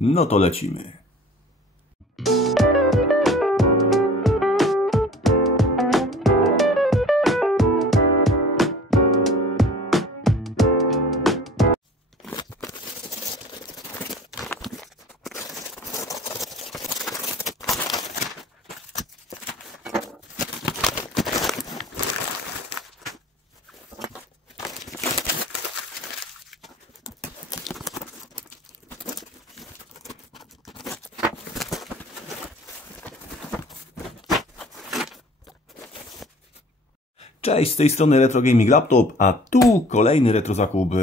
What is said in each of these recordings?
No to lecimy. Cześć, z tej strony Retro Gaming Laptop, a tu kolejny retro zakup.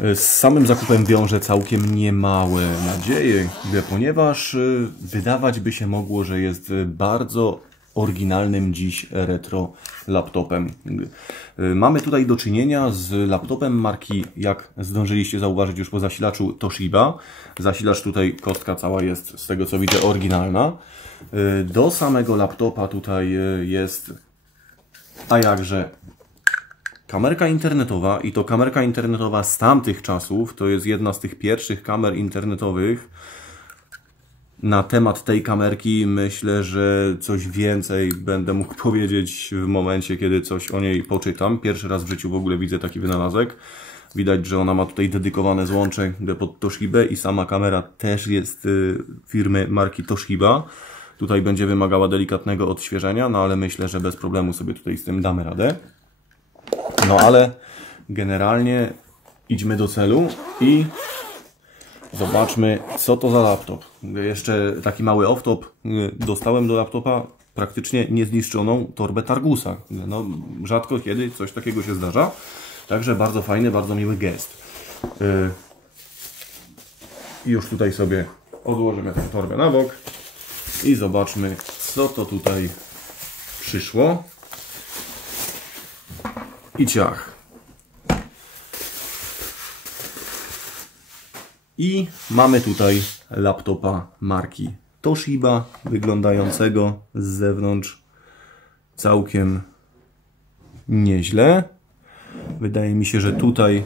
Z samym zakupem wiąże całkiem niemałe nadzieje, ponieważ wydawać by się mogło, że jest bardzo oryginalnym dziś retro laptopem. Mamy tutaj do czynienia z laptopem marki, jak zdążyliście zauważyć już po zasilaczu, Toshiba. Zasilacz tutaj, kostka cała jest, z tego co widzę, oryginalna. Do samego laptopa tutaj jest, a jakże, kamerka internetowa, i to kamerka internetowa z tamtych czasów. To jest jedna z tych pierwszych kamer internetowych. Na temat tej kamerki myślę, że coś więcej będę mógł powiedzieć w momencie, kiedy coś o niej poczytam. Pierwszy raz w życiu w ogóle widzę taki wynalazek. Widać, że ona ma tutaj dedykowane złącze pod Toshibę i sama kamera też jest firmy marki Toshiba. Tutaj będzie wymagała delikatnego odświeżenia, no ale myślę, że bez problemu sobie tutaj z tym damy radę. No ale generalnie idźmy do celu i zobaczmy, co to za laptop. Jeszcze taki mały off-top. Dostałem do laptopa praktycznie niezniszczoną torbę Targusa. No, rzadko kiedy coś takiego się zdarza. Także bardzo fajny, bardzo miły gest. Już tutaj sobie odłożymy tę torbę na bok i zobaczmy, co to tutaj przyszło. I ciach. I mamy tutaj laptopa marki Toshiba, wyglądającego z zewnątrz całkiem nieźle. Wydaje mi się, że tutaj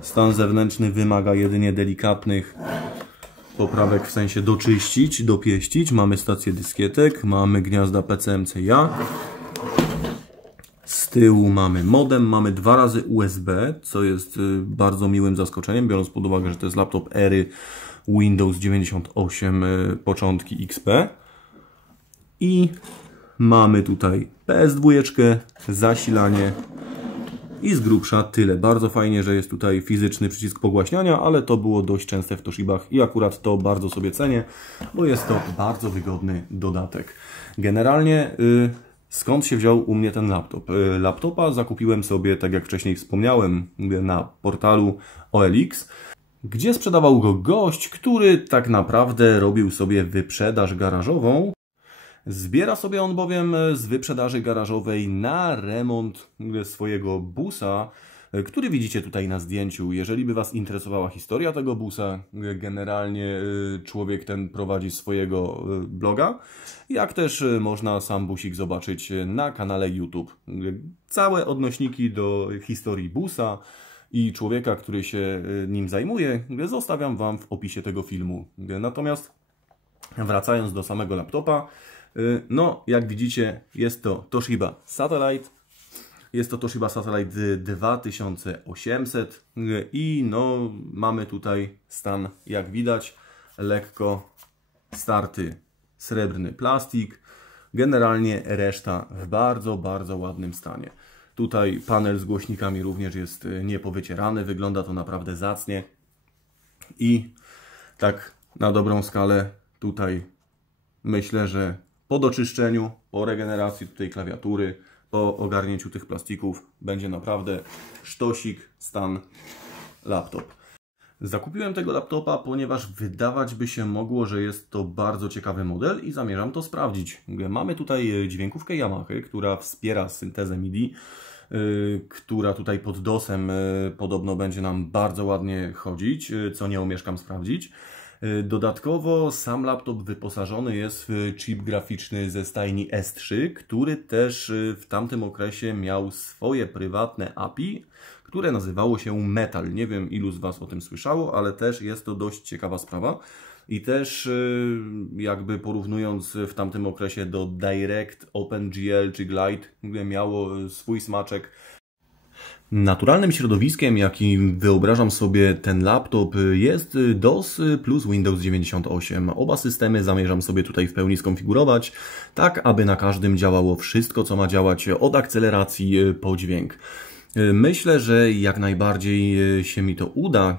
stan zewnętrzny wymaga jedynie delikatnych poprawek, w sensie doczyścić, dopieścić. Mamy stację dyskietek, mamy gniazda PCMCIA. Z tyłu mamy modem, mamy 2 razy USB, co jest bardzo miłym zaskoczeniem, biorąc pod uwagę, że to jest laptop ery Windows 98, początki XP. I mamy tutaj PS2, zasilanie i z grubsza tyle. Bardzo fajnie, że jest tutaj fizyczny przycisk pogłaśniania, ale to było dość częste w Toshibach i akurat to bardzo sobie cenię, bo jest to bardzo wygodny dodatek. Generalnie skąd się wziął u mnie ten laptop? Laptopa zakupiłem sobie, tak jak wcześniej wspomniałem, na portalu OLX, gdzie sprzedawał go gość, który tak naprawdę robił sobie wyprzedaż garażową. Zbiera sobie on bowiem z wyprzedaży garażowej na remont swojego busa, który widzicie tutaj na zdjęciu. Jeżeli by Was interesowała historia tego busa, generalnie człowiek ten prowadzi swojego bloga, jak też można sam busik zobaczyć na kanale YouTube. Całe odnośniki do historii busa i człowieka, który się nim zajmuje, zostawiam Wam w opisie tego filmu. Natomiast wracając do samego laptopa, no jak widzicie, jest to Toshiba Satellite. Jest to Toshiba Satellite 2800 i no mamy tutaj stan, jak widać, lekko starty srebrny plastik. Generalnie reszta w bardzo, bardzo ładnym stanie. Tutaj panel z głośnikami również jest niepowycierany, wygląda to naprawdę zacnie. I tak na dobrą skalę tutaj myślę, że po doczyszczeniu, po regeneracji tutaj klawiatury, po ogarnięciu tych plastików będzie naprawdę sztosik, stan laptop. Zakupiłem tego laptopa, ponieważ wydawać by się mogło, że jest to bardzo ciekawy model i zamierzam to sprawdzić. Mamy tutaj dźwiękówkę Yamaha, która wspiera syntezę MIDI, która tutaj pod DOS-em podobno będzie nam bardzo ładnie chodzić, co nie omieszkam sprawdzić. Dodatkowo sam laptop wyposażony jest w chip graficzny ze stajni S3, który też w tamtym okresie miał swoje prywatne API, które nazywało się Metal. Nie wiem, ilu z Was o tym słyszało, ale też jest to dość ciekawa sprawa. I też jakby porównując w tamtym okresie do Direct, OpenGL czy Glide, miało swój smaczek. Naturalnym środowiskiem, jakim wyobrażam sobie ten laptop, jest DOS plus Windows 98. Oba systemy zamierzam sobie tutaj w pełni skonfigurować, tak aby na każdym działało wszystko, co ma działać, od akceleracji po dźwięk. Myślę, że jak najbardziej się mi to uda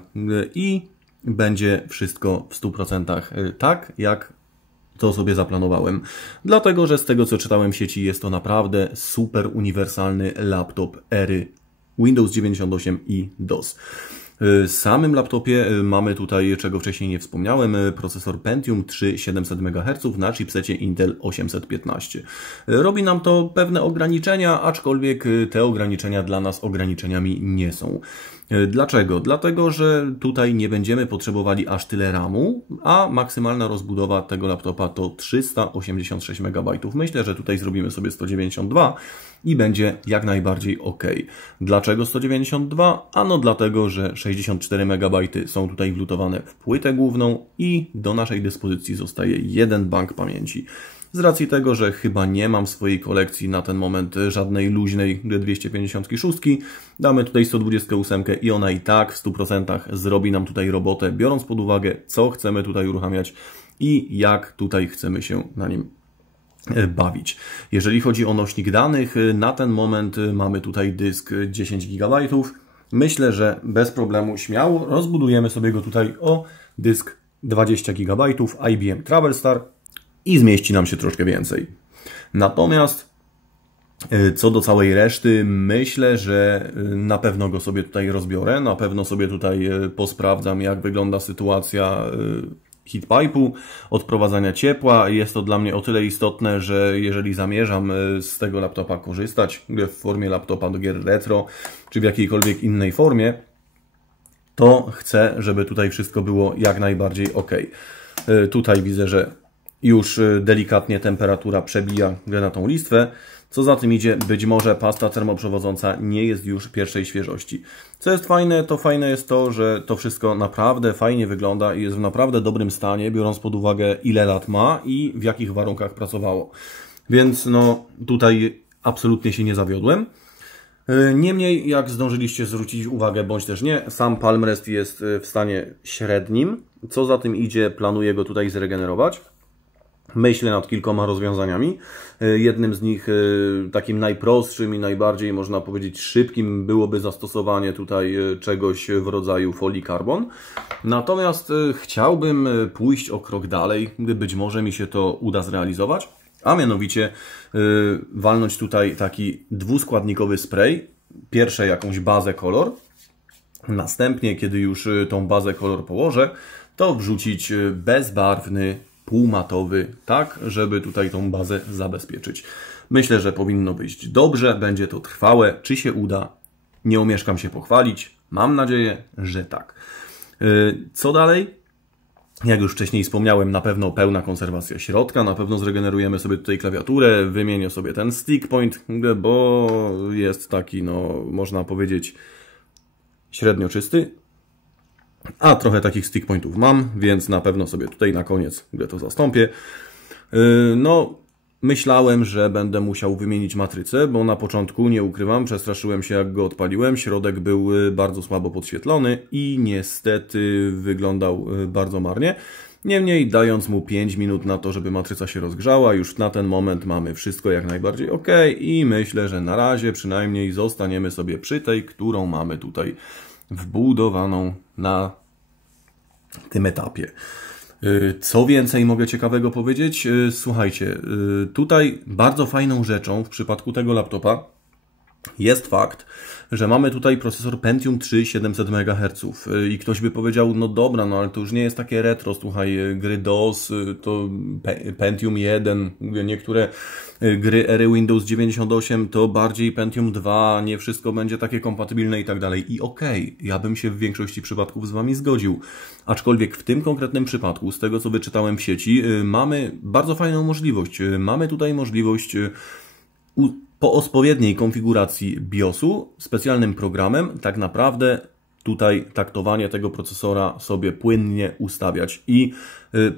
i będzie wszystko w 100% tak, jak to sobie zaplanowałem. Dlatego, że z tego, co czytałem w sieci, jest to naprawdę super uniwersalny laptop ery Windows 98 i DOS. W samym laptopie mamy tutaj, czego wcześniej nie wspomniałem, procesor Pentium 3 700 MHz na chipsecie Intel 815. Robi nam to pewne ograniczenia, aczkolwiek te ograniczenia dla nas ograniczeniami nie są. Dlaczego? Dlatego, że tutaj nie będziemy potrzebowali aż tyle RAMu, a maksymalna rozbudowa tego laptopa to 386 MB. Myślę, że tutaj zrobimy sobie 192 i będzie jak najbardziej ok. Dlaczego 192? Ano dlatego, że 64 MB są tutaj wlutowane w płytę główną i do naszej dyspozycji zostaje jeden bank pamięci. Z racji tego, że chyba nie mam w swojej kolekcji na ten moment żadnej luźnej 256, damy tutaj 128 i ona i tak w 100% zrobi nam tutaj robotę, biorąc pod uwagę, co chcemy tutaj uruchamiać i jak tutaj chcemy się na nim bawić. Jeżeli chodzi o nośnik danych, na ten moment mamy tutaj dysk 10 GB. Myślę, że bez problemu śmiało rozbudujemy sobie go tutaj o dysk 20 GB IBM Travelstar i zmieści nam się troszkę więcej. Natomiast co do całej reszty, myślę, że na pewno go sobie tutaj rozbiorę, na pewno sobie tutaj posprawdzam, jak wygląda sytuacja heatpipe'u, odprowadzania ciepła. Jest to dla mnie o tyle istotne, że jeżeli zamierzam z tego laptopa korzystać w formie laptopa do gier retro, czy w jakiejkolwiek innej formie, to chcę, żeby tutaj wszystko było jak najbardziej ok. Tutaj widzę, że już delikatnie temperatura przebija na tą listwę. Co za tym idzie, być może pasta termoprzewodząca nie jest już pierwszej świeżości. Co jest fajne, to fajne jest to, że to wszystko naprawdę fajnie wygląda i jest w naprawdę dobrym stanie, biorąc pod uwagę, ile lat ma i w jakich warunkach pracowało. Więc no tutaj absolutnie się nie zawiodłem. Niemniej, jak zdążyliście zwrócić uwagę, bądź też nie, sam palmrest jest w stanie średnim. Co za tym idzie, planuję go tutaj zregenerować. Myślę nad kilkoma rozwiązaniami. Jednym z nich, takim najprostszym i najbardziej, można powiedzieć, szybkim byłoby zastosowanie tutaj czegoś w rodzaju folii carbon. Natomiast chciałbym pójść o krok dalej, gdy być może mi się to uda zrealizować, a mianowicie walnąć tutaj taki dwuskładnikowy spray. Pierwsze jakąś bazę kolor. Następnie, kiedy już tą bazę kolor położę, to wrzucić bezbarwny półmatowy, tak, żeby tutaj tą bazę zabezpieczyć. Myślę, że powinno wyjść dobrze, będzie to trwałe. Czy się uda? Nie omieszkam się pochwalić. Mam nadzieję, że tak. Co dalej? Jak już wcześniej wspomniałem, na pewno pełna konserwacja środka, na pewno zregenerujemy sobie tutaj klawiaturę, wymienię sobie ten stick point, bo jest taki, no, można powiedzieć, średnio czysty. A trochę takich stick pointów mam, więc na pewno sobie tutaj na koniec to zastąpię. No, myślałem, że będę musiał wymienić matrycę, bo na początku, nie ukrywam, przestraszyłem się, jak go odpaliłem. Środek był bardzo słabo podświetlony i niestety wyglądał bardzo marnie. Niemniej, dając mu 5 minut na to, żeby matryca się rozgrzała, już na ten moment mamy wszystko jak najbardziej ok i myślę, że na razie przynajmniej zostaniemy sobie przy tej, którą mamy tutaj wbudowaną na tym etapie. Co więcej mogę ciekawego powiedzieć? Słuchajcie, tutaj bardzo fajną rzeczą w przypadku tego laptopa Jest fakt, że mamy tutaj procesor Pentium 3 700 MHz i ktoś by powiedział, no dobra, no ale to już nie jest takie retro, słuchaj, gry DOS, to Pentium 1, niektóre gry ery Windows 98 to bardziej Pentium 2, nie wszystko będzie takie kompatybilne i tak dalej. I okej, ja bym się w większości przypadków z Wami zgodził. Aczkolwiek w tym konkretnym przypadku, z tego co wyczytałem w sieci, mamy bardzo fajną możliwość. Mamy tutaj możliwość po odpowiedniej konfiguracji BIOS-u, specjalnym programem, tak naprawdę tutaj taktowanie tego procesora sobie płynnie ustawiać. I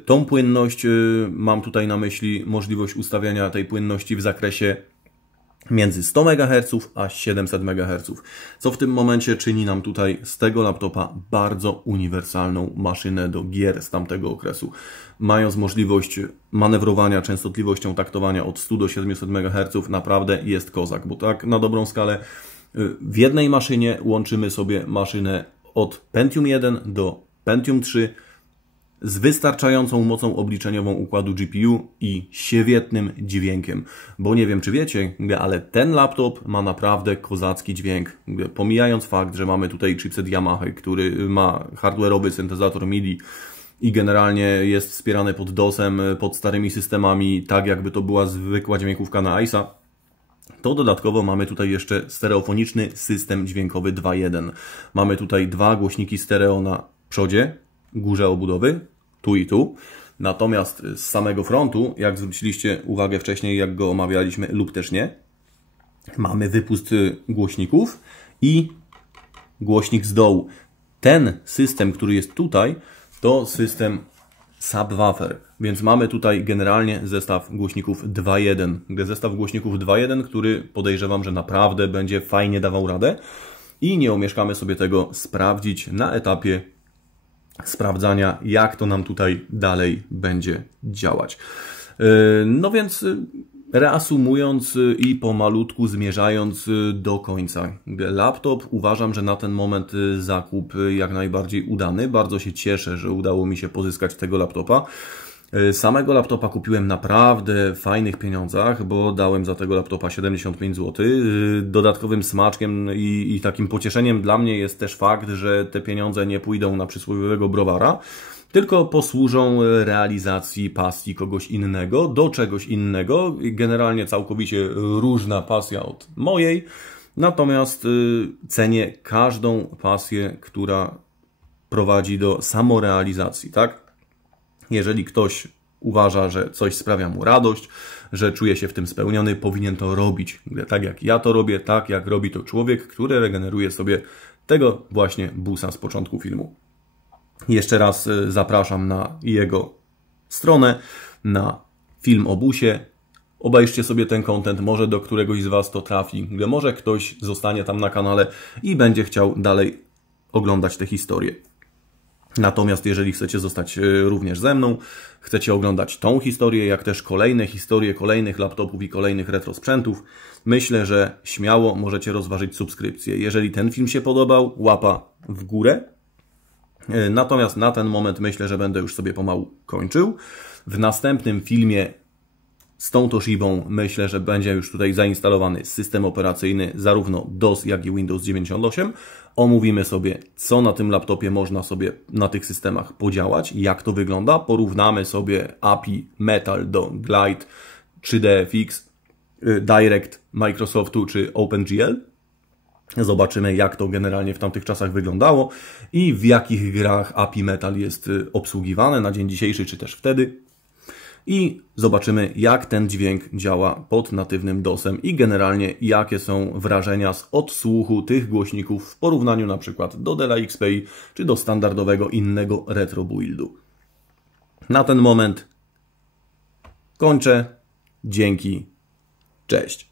tą płynność, mam tutaj na myśli możliwość ustawiania tej płynności w zakresie między 100 MHz a 700 MHz, co w tym momencie czyni nam tutaj z tego laptopa bardzo uniwersalną maszynę do gier z tamtego okresu. Mając możliwość manewrowania częstotliwością taktowania od 100 do 700 MHz, naprawdę jest kozak, bo tak na dobrą skalę w jednej maszynie łączymy sobie maszynę od Pentium 1 do Pentium 3 z wystarczającą mocą obliczeniową układu GPU i świetnym dźwiękiem. Bo nie wiem, czy wiecie, ale ten laptop ma naprawdę kozacki dźwięk. Pomijając fakt, że mamy tutaj chipset Yamaha, który ma hardware'owy syntezator MIDI i generalnie jest wspierany pod DOS-em, pod starymi systemami, tak jakby to była zwykła dźwiękówka na ISA, to dodatkowo mamy tutaj jeszcze stereofoniczny system dźwiękowy 2.1. Mamy tutaj dwa głośniki stereo na przodzie, górze obudowy, tu i tu. Natomiast z samego frontu, jak zwróciliście uwagę wcześniej, jak go omawialiśmy lub też nie, mamy wypust głośników i głośnik z dołu. Ten system, który jest tutaj, to system subwoofer, więc mamy tutaj generalnie zestaw głośników 2.1. Zestaw głośników 2.1, który podejrzewam, że naprawdę będzie fajnie dawał radę i nie omieszkamy sobie tego sprawdzić na etapie sprawdzania, jak to nam tutaj dalej będzie działać. No więc reasumując i pomalutku zmierzając do końca. Laptop uważam, że na ten moment zakup jak najbardziej udany. Bardzo się cieszę, że udało mi się pozyskać tego laptopa. Samego laptopa kupiłem naprawdę w fajnych pieniądzach, bo dałem za tego laptopa 75 zł. Dodatkowym smaczkiem i takim pocieszeniem dla mnie jest też fakt, że te pieniądze nie pójdą na przysłowiowego browara, tylko posłużą realizacji pasji kogoś innego, do czegoś innego. Generalnie całkowicie różna pasja od mojej, natomiast cenię każdą pasję, która prowadzi do samorealizacji, tak? Jeżeli ktoś uważa, że coś sprawia mu radość, że czuje się w tym spełniony, powinien to robić. Tak jak ja to robię, tak jak robi to człowiek, który regeneruje sobie tego właśnie busa z początku filmu. Jeszcze raz zapraszam na jego stronę, na film o busie. Obejrzcie sobie ten content, może do któregoś z Was to trafi, może ktoś zostanie tam na kanale i będzie chciał dalej oglądać te historie. Natomiast jeżeli chcecie zostać również ze mną, chcecie oglądać tą historię, jak też kolejne historie kolejnych laptopów i kolejnych retro sprzętów, myślę, że śmiało możecie rozważyć subskrypcję. Jeżeli ten film się podobał, łapa w górę. Natomiast na ten moment myślę, że będę już sobie pomału kończył. W następnym filmie z tą Toshibą myślę, że będzie już tutaj zainstalowany system operacyjny zarówno DOS, jak i Windows 98. Omówimy sobie, co na tym laptopie można sobie na tych systemach podziałać, jak to wygląda. Porównamy sobie API Metal do Glide, 3DFX, Direct Microsoftu czy OpenGL. Zobaczymy, jak to generalnie w tamtych czasach wyglądało i w jakich grach API Metal jest obsługiwane na dzień dzisiejszy, czy też wtedy. I zobaczymy, jak ten dźwięk działa pod natywnym DOS-em i generalnie jakie są wrażenia z odsłuchu tych głośników w porównaniu na przykład do Della XPI czy do standardowego innego retro buildu. Na ten moment kończę. Dzięki. Cześć.